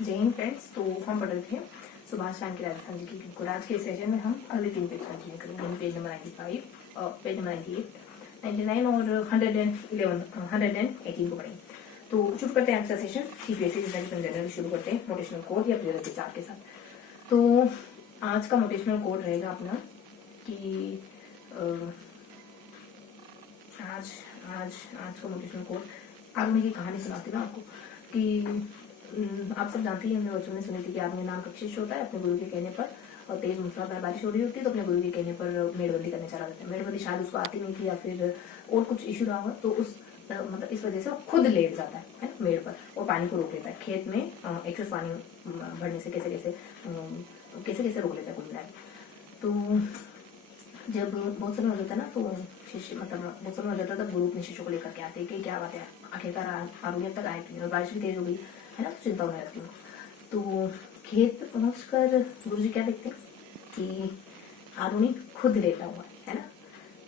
जय हिंद फ्रेंड्स। तो हम पढ़ रहे थे सुभाष चंद्र की राजस्थान जी की गुण। आज के सेशन में हम अगले 3 पेज कंटिन्यू करेंगे। पेज नंबर 95, पेज नंबर 98, 99 और 118 को पढ़ेंगे। तो शुरू करते हैं आज का सेशन ठीक वैसे जैसा कि जनरली शुरू करते हैं मोटिवेशनल कोड या प्रेरक विचार के साथ। तो आज का मोटिवेशनल कोड रहेगा अपना कि आज आज आज का मोटिवेशनल कोड आगमनी की कहानी सुनाती हूँ आपको कि आप सब जानते हैं, हमने बच्चों में सुनी थी कि आदमी नाम कक्षिश होता है अपने गुरु के कहने पर, और तेज मूसलाधार बारिश हो रही होती है तो अपने गुरु के कहने पर मेड़बंदी करने चला जाता है। मेड़बंदी शायद उसको आती नहीं थी या फिर और कुछ इशू रहा हुआ, तो उस मतलब इस वजह से वो खुद लेट जाता है ना मेड़ पर और पानी को रोक लेता है। खेत में एक्सेस पानी भरने से कैसे कैसे रोक लेता है कुल मिलाकर। तो जब बहुत समय हो जाता है ना, तो शिष्य मतलब बहुत समय हो जाता है तब गुरु अपने शिष्यों को लेकर के आते हैं कि क्या बात है, आखिरकार आरुण्य तक आए थे और बारिश भी तेज हो गई है ना, तो चिंता होने लगती है। तो खेत पहुंचकर गुरु जी क्या देखते हैं कि आरुणी खुद लेटा हुआ है ना।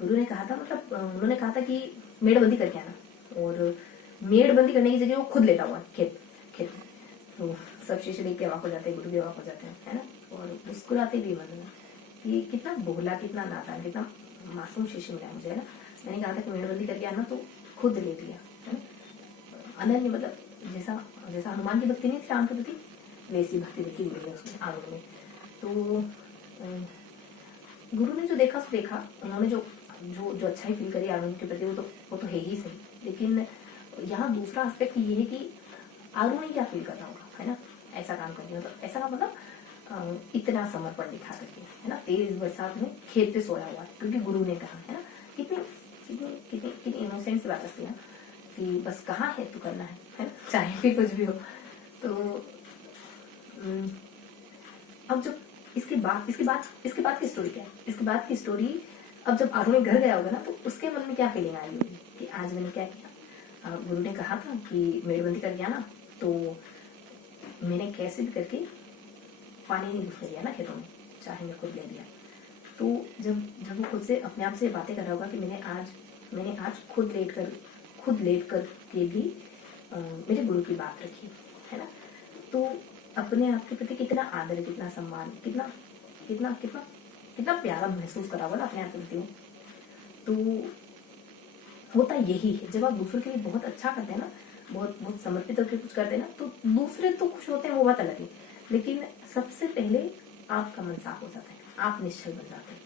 गुरु ने कहा था, मतलब उन्होंने कहा था कि मेड़बंदी करके आना, और मेड़बंदी करने की जगह वो खुद लेटा हुआ खेत खेत में। तो सब शिष्य देख के अवाक हो जाते हैं, गुरु भी अवाक हो जाते हैं है ना, और मुस्कुराते भी मन में कि कितना भोला, कितना नादान, कितना मासूम शिष्य मिला मुझे है ना। मैंने कहा था कि मेड़बंदी करके आना, तो खुद लेट लिया है ना। अनन्य मतलब जैसा जैसा हनुमान की भक्ति नहीं थी राम के प्रति, वैसी भक्ति देखी हुई है उसमें आरुण में। तो गुरु ने जो देखा सो देखा, उन्होंने जो जो जो अच्छा ही फील करी आरुण के प्रति, वो तो है ही सही। लेकिन यहाँ दूसरा एस्पेक्ट ये है कि आरुण क्या फील कर रहा होगा है ना, ऐसा काम करके, मतलब ऐसा काम मतलब इतना समर्पण दिखा करके है ना, तेज बरसात में खेत पे सोया हुआ है क्योंकि गुरु ने कहा है ना। कितनी कितनी कितनी कितनी इनोसेंट से बात करती है कि बस कहाँ है तू करना है ना, चाहे भी कुछ भी हो। तो अब जब इसके बाद की स्टोरी क्या है, इसके बाद की स्टोरी अब जब आरुणी घर गया होगा ना, तो उसके मन में क्या फीलिंग आई होगी कि आज मैंने क्या किया। गुरु ने कहा था कि मेड़बंदी कर गया ना, तो मैंने कैसे भी करके पानी नहीं घुसने दिया ना खेतों में, चाहे मैं खुद ले लिया। तो जब वो खुद से अपने आप से बातें कर रहा होगा कि मैंने आज खुद लेट कर के भी मेरे गुरु की बात रखी है ना, तो अपने आप के प्रति कितना आदर, कितना सम्मान, कितना कितना कितना कितना प्यारा महसूस करा हुआ ना अपने आप के प्रति। तो होता यही है, जब आप दूसरों के लिए बहुत अच्छा करते हैं ना, बहुत बहुत समर्पित होकर कुछ करते हैं ना, तो दूसरे तो खुश होते हैं, वो बात अलग है। लेकिन सबसे पहले आपका मन साफ हो जाता है, आप निश्चल बन जाते हैं।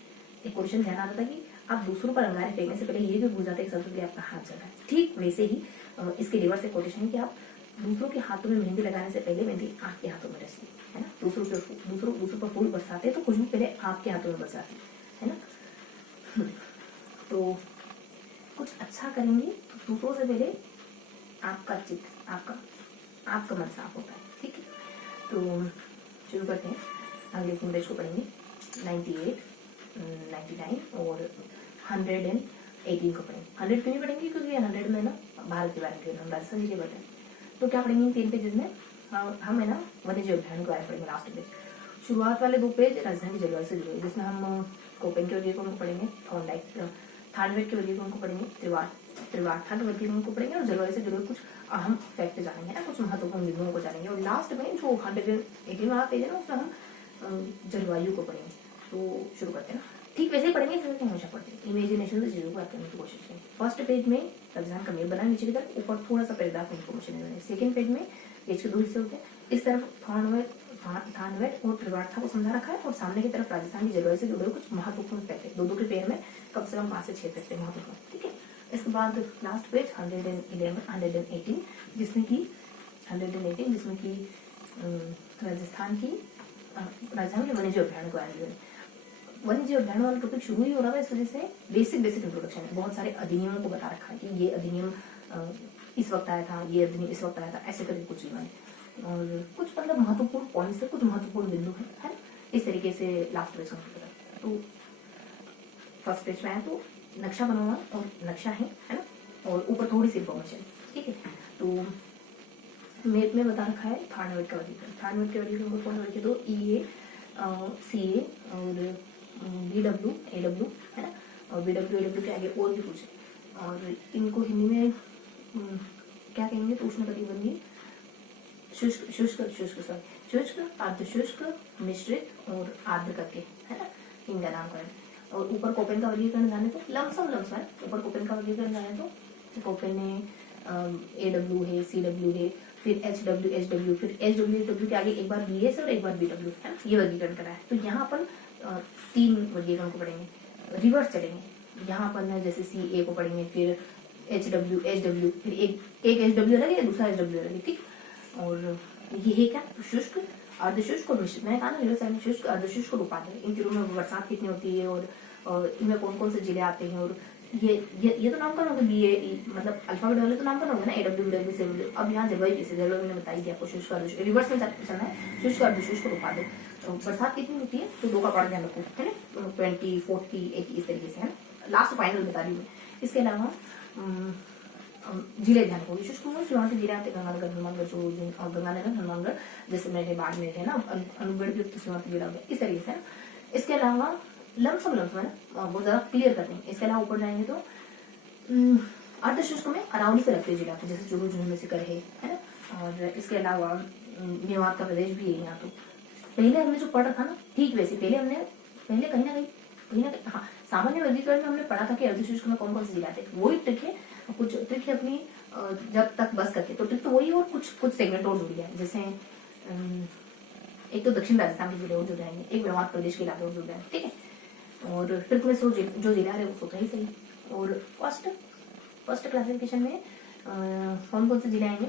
एक क्वेश्चन ध्यान आता है कि आप दूसरों पर अंगारे फेंकने से पहले ये भी भूल जाते हैं कि सबसे पहले आपका हाथ चल रहा है। ठीक वैसे ही इसके रिवर्स एक कोटेशन है कि आप दूसरों के हाथों में मेहंदी लगाने से पहले मेहंदी आपके हाथों में रचती है ना। दूसरों पर फूल बरसाते हैं तो खुशबू पहले आपके हाथों में बरसाती है ना। तो कुछ अच्छा करेंगे तो दूसरों से पहले आपका चित्त, आपका मन साफ होता है। ठीक है, तो शुरू करते हैं। अगले 3 पेज को पढ़ेंगे, 98, 99 और 118 को पढ़ेंगे। 100 क्यों नहीं पढ़ेंगे, क्योंकि 100 में ना भारत के बारे में, हम राजस्थान जी के बारे में। तो क्या पढ़ेंगे इन 3 पेजेस में, हम है ना वन्यजीव अभ्यारण्य के बारे में पढ़ेंगे। लास्ट पेज, शुरुआत वाले 2 पेज राजधानी की जलवायु से जुड़े, जिसमें हम कोपेन के वर्गीकरण को पढ़ेंगे, थार्डवेट के वर्गीकरण को पढ़ेंगे, त्रिवार्थाट वर्गीकरण को पढ़ेंगे और जलवायु से जुड़े कुछ अहम फैक्ट जानेंगे ना, कुछ महत्वपूर्ण बिंदुओं को जानेंगे। और लास्ट में जो 118 वाला पेज है ना, उसमें हम जलवायु को पढ़ेंगे। तो शुरू करते हैं ना, ठीक वैसे ही पढ़ेंगे जैसे कि हमेशा पढ़ते हैं, इमेजिनेशन से चीजों को याद करने की कोशिश करें। फर्स्ट पेज में राजस्थान का मैप बना नीचे की तरफ, ऊपर थोड़ा सा पैराग्राफ इन्फॉर्मेशन है। सेकंड पेज में पेज के 2 हिस्से होते हैं, इस तरफ थानवेट और त्रिवार्था को समझा रखा है, और सामने की तरफ राजस्थान की जलवायु से जुड़े कुछ महत्वपूर्ण फैक्ट है। दो के पेयर में कम से कम 5 से 6 फैक्ट महत्वपूर्ण। ठीक है, इसके बाद लास्ट पेज 118 जिसमें कि राजस्थान की राजधानी के वन्यजीव अभ्यारण्य को आयोजन। वन्यजीव अभ्यारण्य वाला टॉपिक शुरू ही हो रहा था, इस वजह से बेसिक इंट्रोडक्शन है। बहुत सारे अधिनियमों को बता रखा है कि ये अधिनियम इस वक्त आया था, ये अधिनियम इस वक्त आया था, ऐसे करके कुछ नहीं, और कुछ मतलब महत्वपूर्ण पॉइंट्स है, कुछ महत्वपूर्ण बिंदु है इस तरीके से लास्ट पेज कंप्लीट करता है। तो फर्स्ट पेज में आया तो नक्शा बना हुआ और नक्शा है ना, और ऊपर थोड़ी सी इंफॉर्मेशन। ठीक है, तो मैप में बता रखा है थानवेट का वर्गीकरण। थानवेट के वर्गीकरण को कौन वर्गीकरण, तो EA, CA और BW, AW है ना, और BW AW के आगे और भी कुछ है, और इनको हिंदी में क्या कहेंगे, तो उष्णकटिबंधीय शुष्क शुष्क शुष्क सॉरी शुष्क, अर्धशुष्क, मिश्रित और आर्द्र करके, है ना, इनका नामकरण। और ऊपर कोपेन का वर्गीकरण जाने तो लमसम ऊपर कोपेन का वर्गीकरण जाने तो कोपेन में AW है, CW है, फिर HW, फिर HW के आगे एक बार BS और एक बार BW, है ना, ये वर्गीकरण करा है। तो यहाँ अपन 3 वर्गीकरण को पढ़ेंगे, रिवर्स चलेंगे। यहाँ अपन जैसे CA को पढ़ेंगे, फिर HW, फिर एक HW अलग है, दूसरा HW अलग है, ठीक। और ये है क्या, शुष्क, अर्धशुष्क और मिश्रित। मैंने कहा ना रिवर्स में शुष्क, अर्धशुष्क और उपादेय, इन तीनों में बरसात कितनी होती है और इनमें कौन कौन से जिले आते हैं। और ये तो नामकरण होगा, BA मतलब अल्फाबेट वाले तो नामकरण होगा ना, AW, BW, CW। अब यहाँ जलवायु कैसे, जलवायु मैंने बताई दिया आपको, शुष्क, अर्धशुष्क, रिवर्स में चलना है, शुष्क, अर्धशुष्क और उपादेय। तो बरसात कितनी होती है, तो 2 का पाठ ध्यान रखो, है ना, 20, 40, 80 इस तरीके से, है ना। लास्ट फाइनल बता रही हूँ। इसके अलावा जिले ध्यान होगी, शुष्क में सीमांत जिले आते, गंगानगर, हनुमानगढ़, चोरू और गंगानगर, हनुमानगढ़, जैसे मेरे बाद में थे ना, अनूपगढ़ भी सीमांत जिला हो गया, इस तरीके से। इसके अलावा लमसम है ना, बहुत ज्यादा क्लियर कर देंगे। इसके अलावा ऊपर जाएंगे तो अर्धशुष्क में अरावली से लगते जिला, जैसे चोरू, झुंझुनू में सिकर है ना। और इसके अलावा मेवात का प्रदेश भी है यहाँ। तो पहले हमने जो पढ़ रखा ना, ठीक वैसे पहले कहीं ना कहीं हाँ, सामान्य वर्गीकरण में हमने पढ़ा था कि अर्धशुष्क में कौन कौन से जिले आते हैं, वही ट्रिक है। कुछ ट्रिक है अपनी जब तक बस करके, तो ट्रिक तो वही, और कुछ सेगमेंट और जुड़ गया, जैसे एक तो दक्षिण राजस्थान के जिले और जुड़ जाएंगे, एक मेवात प्रदेश के इलाके और जुड़ जाएंगे, ठीक है। और फिर तुम्हें जो जिला है वो सोचा ही सही। और फर्स्ट क्लासिफिकेशन में कौन कौन से जिले आएंगे,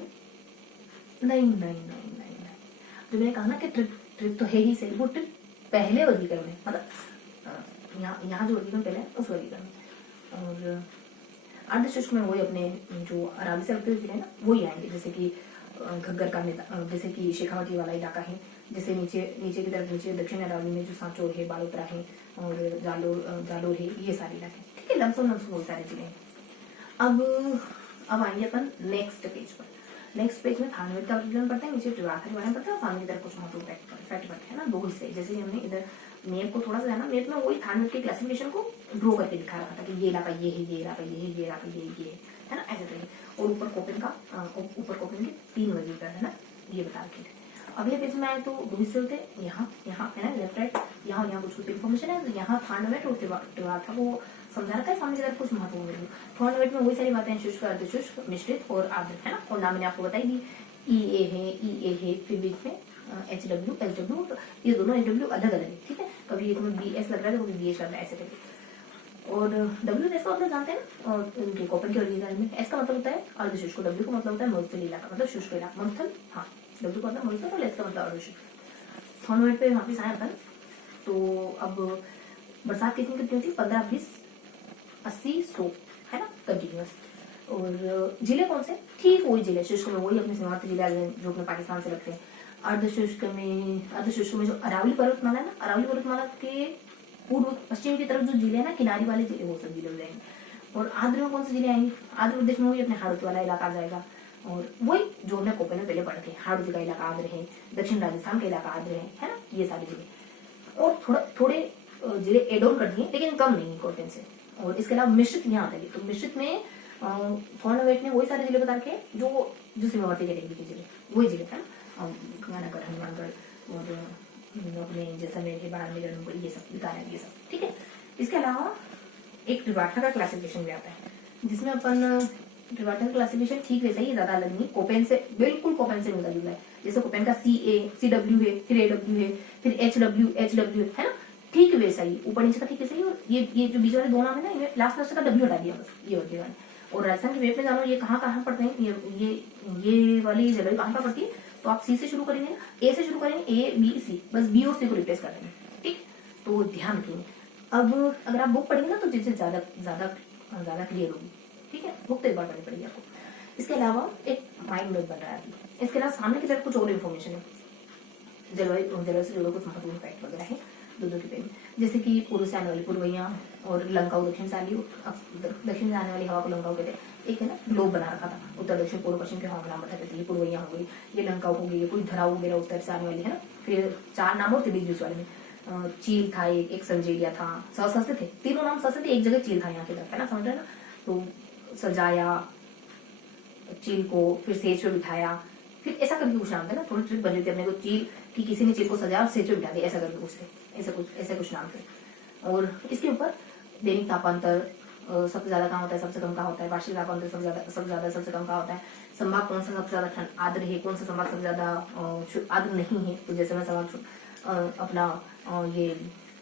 नहीं, जो मैंने कहा ना कि ट्रिक तो है ही सही, वो ट्रिक पहले वर्गीकरण में, मतलब यहाँ जो वर्गीकरण पहले है उस वर्गीकरण में। और अर्धशुष्क में वही अपने जो अरावली से लगते हुए जिले ना वही आएंगे, जैसे कि घग्गर का जैसे कि शेखावटी वाला इलाका है, जैसे नीचे की तरफ, नीचे दक्षिण अरावली में जो सांचौर है, बालोतरा है और जालोर है, ये सारे इलाके, ठीक है। लमसम बहुत सारे जिले हैं। अब आएंगे अपन नेक्स्ट पेज पर। नेक्स्ट पेज में थानवेद का वर्गीकरण पढ़ते हैं, नीचे त्रिवार्थ के बारे में पढ़ते हैं, और सामने की तरफ कुछ महत्वपूर्ण फैक्ट पढ़ते हैं ना, 2 हिस्से। जैसे हमने इधर मैप को थोड़ा सा है ना, मैप में वही थानवेद के क्लासिफिकेशन को ड्रॉ करके दिखा रखा था कि ये इलाका ये है, ये इलाका ये है, ये इलाका ये है ना, ऐसे तरह। और ऊपर कोपेन के 3 वर्गीकरण है ना, ये बता रखे थे। अगले पेज में आए तो 2 हिस्से होते हैं, यहाँ है ना, लेफ्ट राइट, यहाँ कुछ इन्फॉर्मेशन है, तो यहाँ थानवेद और त्रिवार्थ को समझा रखा है, सामने की तरफ कुछ महत्वपूर्ण। थानवेद में वही सारी बातें, शुष्क, अर्धशुष्क, मिश्रित और आर्द्र, है ना। और नाम मैंने आपको बताई दी, EA है, फिर बीच में HW, तो ये दोनों HW अलग अलग है, ठीक है। कभी ये तुम्हें BS लग रहा है तो कभी BH लग रहा है, ऐसे करके। और WS का मतलब जानते हैं ना, और उनके कोपेन के वर्गीकरण में S का मतलब होता है अर्धशुष्क, W का मतलब होता है मरुस्थल इलाका, मतलब शुष्क इलाका, मरुस्थल, हाँ, W का मतलब मरुस्थल और S का मतलब अर्धशुष्क। थानवेद पे वापिस आए अपन, तो अब बरसात कितनी होती है, 15, 20, 80, 100, है ना, कंटिन्यूअस। और जिले कौन से, ठीक वही जिले, शुष्क में वही अपने सीमांत जिले जो अपने पाकिस्तान से लगते हैं। अर्धशुष्क में जो अरावली पर्वतमाला है ना, अरावली पर्वतमाला के पूर्व पश्चिम की तरफ जो जिले हैं ना, किनारे वाले जिले, वो सब जिले हो जाएंगे। और आंध्र में कौन से जिले आएंगे, आंध्र प्रदेश में वही अपने हाड़ौती वाला इलाका आ जाएगा, और वही जो हमने कोपेन में पहले पढ़े थे, हाड़ौती का इलाका आंध्र है, दक्षिण राजस्थान का इलाका आंध्र है ना, ये सारे जिले। और थोड़े जिले एड ऑन कर दिए, लेकिन कम नहीं कोपेन से। और इसके अलावा मिश्रित यहाँ आता है, तो मिश्रित में थानवेद ने वही सारे जिले बता के जो सीमावर्ती कैटेगरी के जिले, वही जिले है ना, गंगानगर, हनुमानगढ़ और अपने जैसलमेर, बाड़मेर, ये सब बीकानेर, ये सब, ठीक है। इसके अलावा एक त्रिवार्थ का क्लासिफिकेशन भी आता है, जिसमें अपन त्रिवार्थ का क्लासिफिकेशन ठीक वैसा ही, ज्यादा अलग नहीं, कोपेन से बिल्कुल कोपेन से मिलता जुलता है। जैसे कोपेन का CA, CW है, फिर AW है, फिर HW है ना, ठीक वैसा ही, ऊपर नीचे का ठीक वैसा ही। और ये जो बीच वाले 2 नाम है ना, इनमें लास्ट का W हटा दिया बस, ये होती है। और राजस्थान के वेब में जानो, ये कहाँ पढ़ते हैं, ये वाली जगह कहाँ पड़ती है, तो आप C से शुरू करेंगे ना, A से शुरू करेंगे, A B C, बस B और C को रिप्लेस कर देंगे, ठीक। तो ध्यान रखिए। अब अगर आप बुक पढ़ेंगे ना, तो जिससे ज्यादा क्लियर होगी, ठीक है। बुक तो एक बार पढ़नी पड़ेगी आपको। इसके अलावा एक माइंड मैप बन रहा है। इसके अलावा सामने की तरफ कुछ और इन्फॉर्मेशन है, जलवायु से जुड़े कुछ महत्वपूर्ण फैक्ट वगैरह है दो के पेन, जैसे कि पूर्व से आने वाली पूर्वैया और लंकाऊ, दक्षिण से आने वाली हवा को लंकाऊ कहते हैं। एक है ना ग्लोब बना रखा था, उत्तर दक्षिण पूर्व पश्चिम के हवा का नाम बता देते हैं, पूर्वैया हो गई, ये लंकाऊ हो गई, ये कोई धराऊ वगैरह उत्तर से आने वाली है ना। फिर 4 नाम और थे बीच वाले में, चील था, एक संजेलिया था, ससे थे, तीनों नाम ससे थे, एक जगह चील था यहाँ की तरफ, है ना, समझ रहे ना। तो सजाया चील को, फिर सेज पे बिठाया, फिर ऐसा करके पूछना होता है ना, थोड़ी ट्रिक बन रही थी अपने को, चील कि किसी ने चील को सजाया और स्टेज पे बिठा दिया, ऐसा करके पूछते, ऐसा कुछ नाम थे। और इसके ऊपर दैनिक तापांतर सबसे ज्यादा कहाँ होता है, सबसे कम कहाँ होता है, वार्षिक तापांतर सबसे ज्यादा सबसे कम कहाँ होता है, संभाग कौन सा सबसे ज्यादा आर्द्र है, कौन सा संभाग सबसे ज्यादा आर्द्र नहीं है। तो जैसे मैं संभाग अपना ये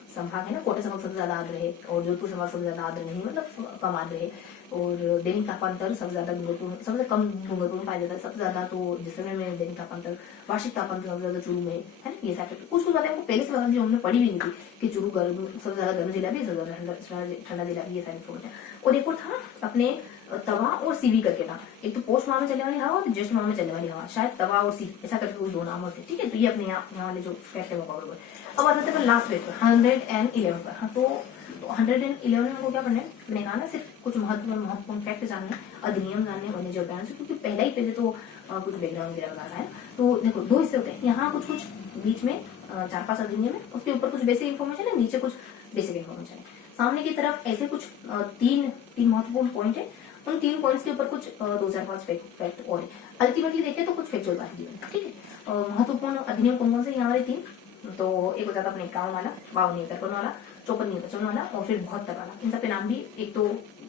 संभाग है ना, कोटा संभाग सबसे ज्यादा आर्द्र है और जोधपुर संभाग सबसे ज्यादा आर्द्र नहीं, मतलब कम आर्द्र है। और दैनिक तापांतर सबसे ज्यादा डूंगरपुर, सबसे कम डूंगरपुर में पाया जाता है, सबसे ज्यादा तो जैसलमेर में दैनिक तापांतर, वार्षिक तापांतर सबसे ज्यादा चूरू में है ना। ये सारे कुछ बातें हमको पहले से जो हमने पढ़ी भी नहीं थी कि चूरू गर्म सबसे ज्यादा गर्म जिला भी, सबसे ज्यादा ठंडा जिला भी, ये सारी इन्फॉर्मेशन। और एक और था अपने तवा और सीवी करके था, एक तो पोस्ट माह में चलने वाली हवा और ज्येष्ठ माह में चलने वाली हवा, शायद तवा और सीवी ऐसा करके कोई दो नाम होते, ठीक है। तो ये अपने यहाँ वाले जो फैक्ट है वो कवर हुए। अब आ जाते हैं लास्ट पेज पर 111 पर। हाँ, तो 111 में हमको क्या पढ़ना है, मैंने कहा ना सिर्फ कुछ महत्वपूर्ण फैक्ट जानने, अधिनियम जानने, वन्य अभ्यारण से, क्योंकि पहला ही पेज तो कुछ बैकग्राउंड वगैरह बताना है। तो देखो दो हिस्से होते हैं, यहाँ कुछ बीच में 4-5 अधिनियम है, उसके ऊपर कुछ बेसिक इन्फॉर्मेशन है, नीचे कुछ बेसिक इन्फॉर्मेशन है। सामने की तरफ ऐसे कुछ तीन महत्वपूर्ण पॉइंट है, उन 3 पॉइंट्स के ऊपर कुछ 2-4-5 फैक्ट और है। अल्टीमेटली देखें तो कुछ फैक्चुअल बात दी है, ठीक है। महत्वपूर्ण अधिनियम कौन कौन से, यहाँ वाले 3, तो एक हो जाता अपने 51 वाला, 52 53 वाला, 54 55 वाला और फिर 72 वाला। इन सब के नाम भी, एक तो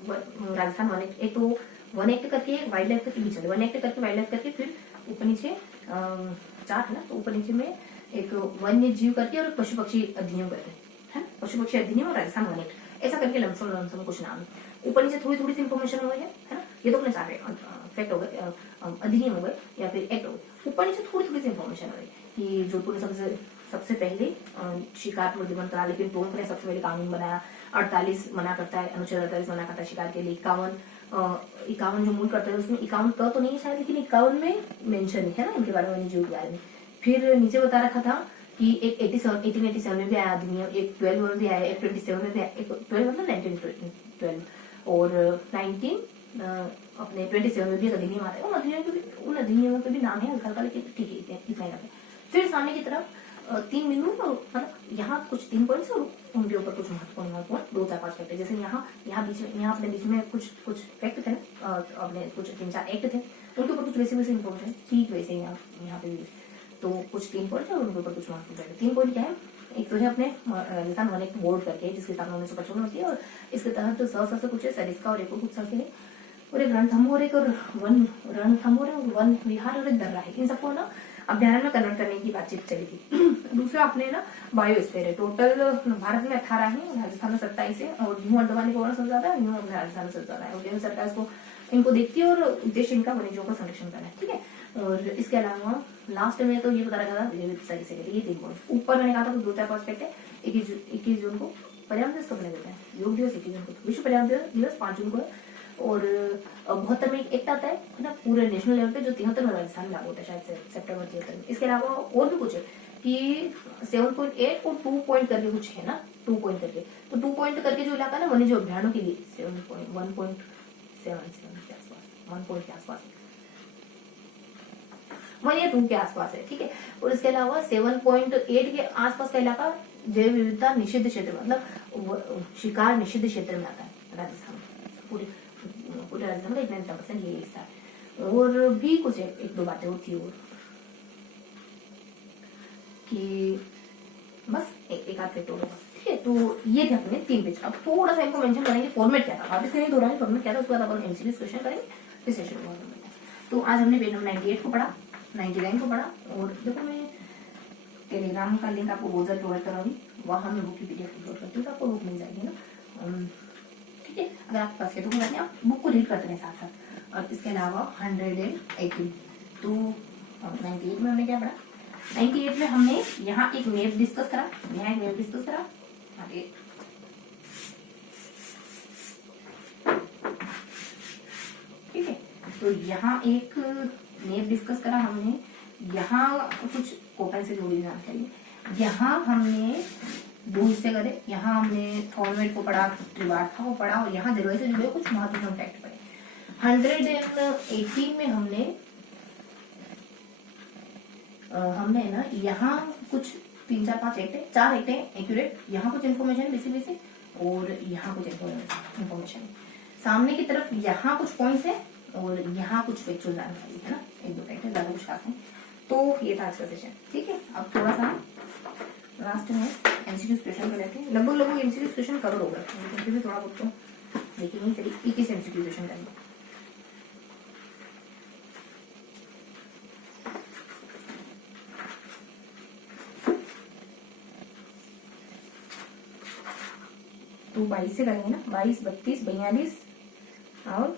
राजस्थान वन एक्ट, एक तो वन एक्ट करके वाइल्ड लाइफ करके भी चले, वन एक्ट करके वाइल्ड लाइफ करके, फिर ऊपर नीचे 4 है ना, तो ऊपर नीचे में एक वन्य जीव करके और पशु पक्षी अधिनियम करके है, पशु पक्षी अधिनियम और राजस्थान वन एक्ट, ऐसा करके लमसम कुछ नाम है। ऊपर नीचे थोड़ी सी इन्फॉर्मेशन हो गई है ना, ये तो अपने 4 फैक्ट हो गए, अधिनियम हो गए या फिर एक्ट हो गए। ऊपर नीचे थोड़ी सी इन्फॉर्मेशन हो गई कि जोधपुर ने सबसे पहले शिकार प्रतिबंध करा, लेकिन टोंक ने सबसे पहले कानून बनाया। 48 मना करता है, अनुच्छेद 48 मना करता है शिकार के लिए। 51 जो मूल करता है उसमें 51 का तो नहीं है शायद, लेकिन 51 में मेंशन है ना इनके बारे में, जीव के बारे में। फिर नीचे बता रखा था कि एक 1887 में भी आया अधिनियम, एक 12 में भी आया, एक 27 में भी आया, एक 12 मतलब 1912 और 19 अपने 27 में भी एक अधिनियम आता है। उन अधिनियमों के भी नाम है हल्का, लेकिन ठीक है इतना ही। फिर सामने की तरफ 3 बिंदु, मतलब यहाँ कुछ 3 पॉइंट्स और उनके ऊपर कुछ महत्वपूर्ण 2-4-5 फैक्ट है। जैसे यहाँ अपने बीच में कुछ फैक्ट थे, अपने कुछ 3-4 एक्ट थे, उनके ऊपर कुछ वैसे इन्फॉर्मेशन, ठीक वैसे यहाँ पे भी तो कुछ 3 पॉइंट है और उनके ऊपर कुछ महत्वपूर्ण फैक्ट। 3 पॉइंट क्या है, एक तो है अपने राजस्थान वन एक्ट बोर्ड करके, जिसके साथ 1955 होती है, और इसके तहत 100 से कुछ है सरिस्का और एक कुछ से है, और एक रणथंभौर, एक और वन विहार और एक दर्रा है। इन सबको ना अभ्यारण्य में कन्वर्ट करने की बातचीत चली थी। दूसरा अपने ना बायोस्फीयर है, टोटल भारत में 18 है, राजस्थान में 27 है, और न्यू अंडमान निकोबार सबसे ज्यादा, न्यू राजस्थान में सबसे ज्यादा है। और केंद्र सरकार इसको इनको देखती है और उद्देश्य इनका वन्यजीवों का संरक्षण करना है, ठीक है। और इसके अलावा लास्ट में तो ये बता रखा था ये 3 पॉइंट। ऊपर मैंने कहा था कुछ 2-4 पर्सपेक्ट है। 21 जून को पर्यावरण दिवस कब देते हैं, योग दिवस 21 जून को, विश्व पर्यावरण दिवस 5 जून को है। और 72 में एक एक्ट आता है ना पूरे नेशनल लेवल पे, जो 73 में राजस्थान में लागू होता है शायद सितंबर 73 में। इसके अलावा और भी कुछ है कि 7.8 और 2 पॉइंट करके कुछ है ना, 2 पॉइंट करके, तो 2 पॉइंट करके जो इलाका है ना वन्यजीव अभ्यारणों के लिए 1.7 के आसपास, 1 पॉइंट के आसपास, 1 या 2 के आसपास है, ठीक है। और इसके अलावा 7.8 के आसपास का इलाका जैव विविधता निषिद्ध क्षेत्र, मतलब शिकार निषिद्ध क्षेत्र में आता है राजस्थान, पूरे राजस्थान का इतना% ये हिस्सा है। और भी कुछ 1-2 बातें होती और कि बस एक आध फैक्ट होगा, ठीक है। तो ये थे अपने 3 पेज। अब थोड़ा सा इनको मेंशन करेंगे फॉर्मेट क्या था, वापस नहीं दोहराएंगे फॉर्मेट क्या था, उसके बाद अपन एमसीक्यू क्वेश्चन करेंगे, फिर सेशन होगा। तो आज हमने पेज नंबर 98 को पढ़ा, 99 को पढ़ा, और देखो मैं टेलीग्राम का लिंक आपको रोज प्रोवाइड कराऊंगी, वहां मैं बुक की पीडीएफ अपलोड करती हूँ, तो आपको बुक मिल जाएगी ना, ठीक है। अगर आपके पास है तो आप बुक को रीड करते रहे साथ साथ। और इसके अलावा 118 तो 98 में हमने क्या पढ़ा, 98 में हमने यहाँ एक मैप डिस्कस करा, ठीक है। तो यहाँ एक मैप डिस्कस करा हमने, यहाँ कुछ कोपन से जुड़ी जानकारी, यहाँ हमने 2 हिस्से करे, यहाँ हमने थॉर्नवेट को पढ़ा, त्रिवार्था को पढ़ा, और यहाँ जलवायु से जुड़े कुछ महत्वपूर्ण फैक्ट पढ़े। 118 में हमने ना यहाँ कुछ 3-4-5 एक्ट है, 4 एक्ट है एक्यूरेट, यहाँ कुछ इन्फॉर्मेशन बेसिक, और यहाँ कुछ इन्फॉर्मेशन। सामने की तरफ यहाँ कुछ पॉइंट्स है और यहाँ कुछ फैक्चुअल जानकारी है ना, 1 2 टाइप है, ज्यादा कुछ खास नहीं। तो ये था आज का सेशन, ठीक है। अब थोड़ा सा लास्ट में एमसीक्यू क्वेश्चन कर लेते हैं। लगभग एमसीक्यू क्वेश्चन कवर होगा, क्योंकि भी थोड़ा बहुत तो देखेंगे। चलिए 21 एमसीक्यू क्वेश्चन करेंगे। तो 22 से करेंगे ना, 22 32 42 और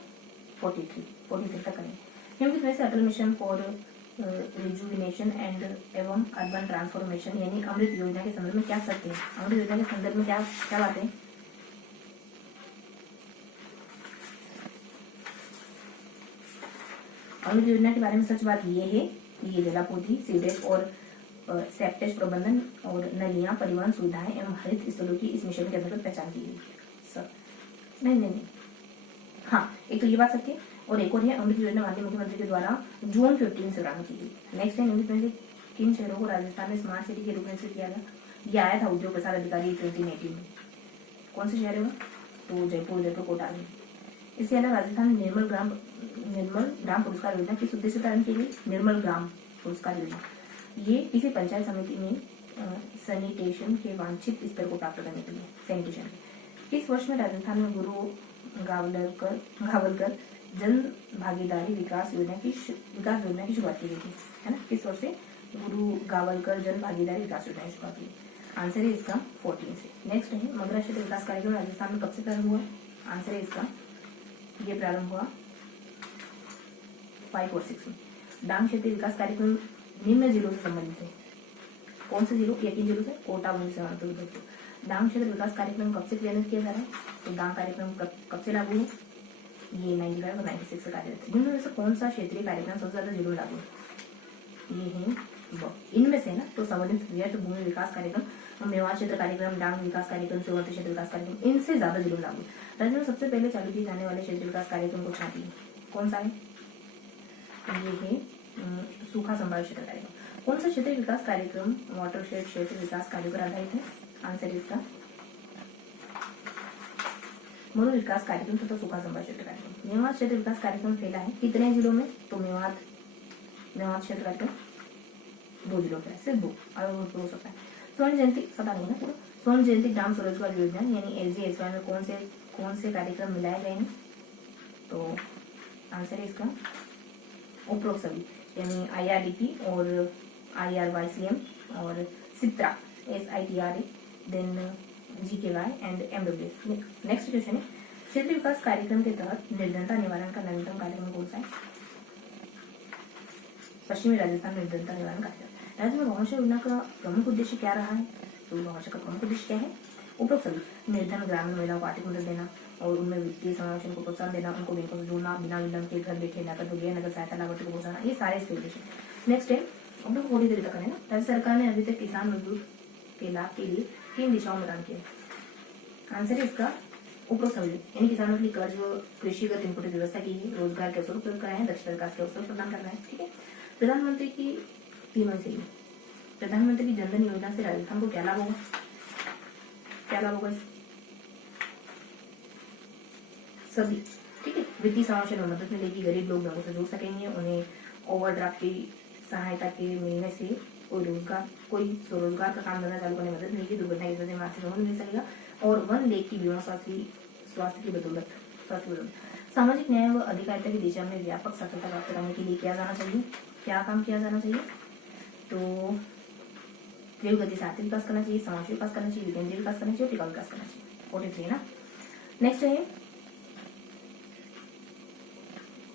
43 तक करेंगे। निम्नलिखित में से अटल मिशन फॉर रिजुविनेशन एंड एवं अर्बन ट्रांसफॉर्मेशन यानी अमृत योजना के संदर्भ में क्या सत्य है? अमृत योजना के संदर्भ में क्या क्या बातें? अमृत योजना के बारे में सच बात ये है कि ये जलापूर्ति, सीवरेज और सेप्टेज प्रबंधन और नलियां, परिवहन सुविधाएं एवं हरित स्थलों की इस मिशन के अंतर्गत पहचान की गई। सर नहीं, हाँ, एक तो ये बात सत्य है। और एक और है अमृत योजना माननीय मुख्यमंत्री के द्वारा जून 15 से प्रारंभ की गई। नेक्स्ट है निम्नलिखित में से किन शहरों को राजस्थान में स्मार्ट सिटी के रूप में विकसित किया गया? ये आया था उद्योग प्रसार अधिकारी 2018 में। कौन से शहर है वो? तो जयपुर, उदयपुर, कोटा में। इसके अलावा राजस्थान में निर्मल ग्राम पुरस्कार योजना किस उद्देश्य से प्रारंभ की गई? निर्मल ग्राम पुरस्कार योजना ये किसी पंचायत समिति में सैनिटेशन के वांछित स्तर को प्राप्त करने के लिए सैनिटेशन। किस वर्ष में राजस्थान में गुरु गावलकर जन भागीदारी विकास योजना की शुरुआत की गई थी, है ना? किस वर्ष से गुरु गावलकर जन भागीदारी विकास योजना की शुरुआत की? आंसर है इसका 14 से। नेक्स्ट है मगरा क्षेत्र विकास कार्यक्रम राजस्थान में कब से प्रारंभ हुआ? आंसर है इसका ये प्रारंभ हुआ 5 और 6 में। डांग क्षेत्र विकास कार्यक्रम निम्न जिलों से संबंधित है। कौन से जिलों? यकीन जिलों से कोटा, बुंदी, सेवांत, उदयपुर। डांग क्षेत्र विकास कार्यक्रम कब से क्रियान्वित किया जा रहा है? तो डांग कार्यक्रम कब से लागू है? ये 95 और 96 से कार्यरत है। इनमें से कौन सा क्षेत्रीय कार्यक्रम सबसे ज्यादा जिलों लागू है? ये है इनमें से ना, तो संबंधित व्यर्थ भूमि विकास कार्यक्रम, मेवाड़ क्षेत्र कार्यक्रम, डांग विकास कार्यक्रम, सीमावर्ती क्षेत्र विकास कार्यक्रम, इनसे ज्यादा जिलों लागू। राज्य में सबसे पहले चालू किए जाने वाले क्षेत्र विकास कार्यक्रम को छांटिए। कौन सा है? ये है सूखा संभावित क्षेत्र कार्यक्रम। कौन सा क्षेत्रीय विकास कार्यक्रम वाटरशेड क्षेत्र विकास कार्यों पर आधारित है? आंसर इसका मरु विकास कार्यक्रम तथा सूखा संभावित क्षेत्र कार्यक्रम। मेवाड़ क्षेत्र विकास कार्यक्रम फैला है कितने जिलों में? तो मेवाड़ क्षेत्र कार्यक्रम 2 जिलों का है, सिर्फ 2, और हो सकता है। स्वर्ण जयंती पता नहीं ना, स्वर्ण जयंती ग्राम स्वरोजगार योजना यानी SGSY में कौन से कार्यक्रम मिलाए गए हैं? तो आंसर है इसका उपरोक्त सभी, यानी IRDP और IRYCM और SITRA SITRA, then GKY and MWS। Next question है क्षेत्रीय विकास कार्यक्रम के तहत निर्धनता निवारण का नवीनतम कार्यक्रम कौन सा है? पश्चिमी राजस्थान में निर्धनता निवारण कार्यक्रम। राज्य में गौवंश योजना का प्रमुख उद्देश्य क्या रहा है? तो गौवंश का प्रमुख उद्देश्य क्या है? उपरोक्त सभी निर्धन ग्रामीण महिलाओं को आर्थिक मदद देना और उनमें वित्तीय समावेशन को प्रोत्साहन देना, उनको बैंकों से जोड़ना, बिना विलंब के घर बैठे नकद सहायता लाभार्थी को पहुंचाना, ये सारे इसके उद्देश्य। नेक्स्ट है हम लोग थोड़ी देर तक करें ना। राज्य सरकार ने अभी तक किसान मजदूर के लाभ के लिए किन दिशाओं में काम किया? आंसर है इसका उपरोक्त सभी, यानी किसानों के लिए कर्ज व कृषिगत इनपुट की व्यवस्था की है, रोजगार के अवसर उपलब्ध कराए हैं, दक्षता विकास के अवसर प्रदान करना है। ठीक है। प्रधानमंत्री की तीनों से प्रधानमंत्री की जनधन योजना से राजस्थान को क्या लाभ होगा? क्या लाभ होगा? सभी, ठीक है। वित्तीय समावेशन में मदद मिलेगी, गरीब लोग बैंकों से जुड़ सकेंगे, उन्हें ओवरड्राफ्ट की सहायता के मिलने से कोई स्वरोजगार का काम धंधा चालू करने में मदद मिलेगी, दुर्घटना की स्थिति में आर्थिक सहयोग मिल सकेगा और 1 लाख की बीमा स्वास्थ्य की बदौलत सामाजिक न्याय व अधिकारिता की दिशा में व्यापक सफलता प्राप्त करने के लिए क्या जाना चाहिए? क्या काम किया जाना चाहिए? तो तीव्र गति से आर्थिक विकास करना चाहिए, समाज विकास करना चाहिए, विकेंद्रीय विकास करना चाहिए, टिकाऊ विकास करना चाहिए। 43 ना। नेक्स्ट है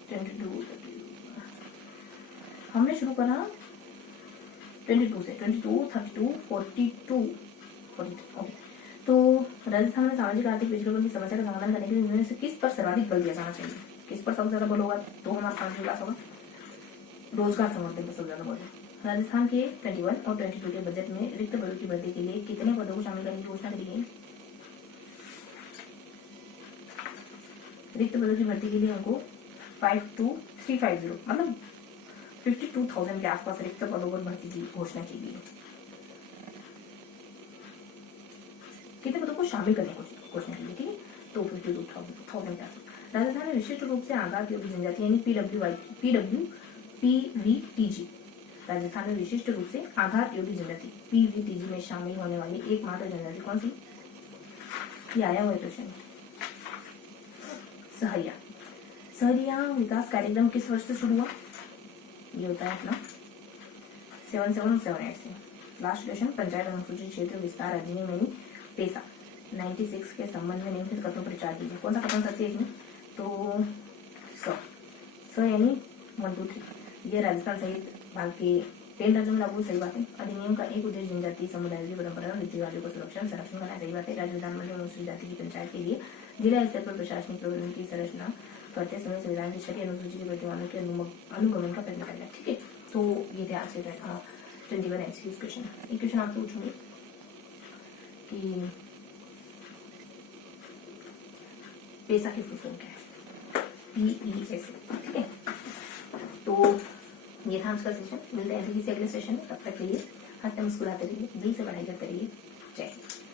22, हमने शुरू करा 22 से 22, 32, 42, 43। ओके। तो राजस्थान में सामाजिक आर्थिक पिछड़ों की समस्या का समाधान करने के लिए इनमें से किस पर सर्वाधिक बल दिया जाना चाहिए? किस पर सबसे ज्यादा बल होगा? तो हमारा सामाजिक विकास होगा, रोजगार संवर्धन पर सबसे ज्यादा बल है। राजस्थान के 21 और 22 के बजट में रिक्त पदों की भर्ती के लिए कितने पदों को शामिल करने की घोषणा करी गई? रिक्त पदों की भर्ती के लिए हमको 52,350 मतलब 52,000 के आसपास रिक्त पदों पर भर्ती की घोषणा की गई है। कितने पदों को शामिल करने की घोषणा की गई? ठीक है, तो 52,000 के आसपास। राजस्थान में विशिष्ट रूप से आगार योग्य जनजाति यानी PWI PVTG, राजस्थान में विशिष्ट रूप से आधार योगी जनजाति PVTG में शामिल होने वाली एकमात्र जनजाति कौन सी? ये आया हुआ क्वेश्चन। सहरिया। सहरिया विकास कार्यक्रम किस वर्ष से शुरू हुआ? ये होता है अपना 77 और 78 से। लास्ट क्वेश्चन, पंचायत अनुसूचित क्षेत्र विस्तार अधिनियम यानी पेसा 96 के संबंध में निम्नलिखित कथनों पर विचार कीजिए। कौन सा कथन सत्य है इसमें? तो स यानी 1 2 3 ये राजस्थान सहित भारत के 10 राज्यों में लागू। सही बात है। अधिनियम का एक उद्देश्य जनजातीय समुदायों की परंपरा और रीति रिवाजों को संरक्षण करना। सही बात है। राज्य विधानमंडल अनुसूचित जाति की पंचायत के लिए जिला स्तर पर प्रशासनिक प्रबंधन की संरचना करते समय संविधान की छठी अनुसूची के प्रतिमानों के अनुगमन का प्रयत्न करेगा। ठीक है, तो ये थे आज के 21 MCQ क्वेश्चन। एक क्वेश्चन आपसे पूछूंगी कि पेसा की फुल फॉर्म क्या है? PESA। ठीक है, तो ये था आज का सेशन। मिलते हैं किसी अगले सेशन में। तब तक के लिए हंसते मुस्कुराते रहिए, दिल से पढ़ाई करते रहिए। जय हिंद।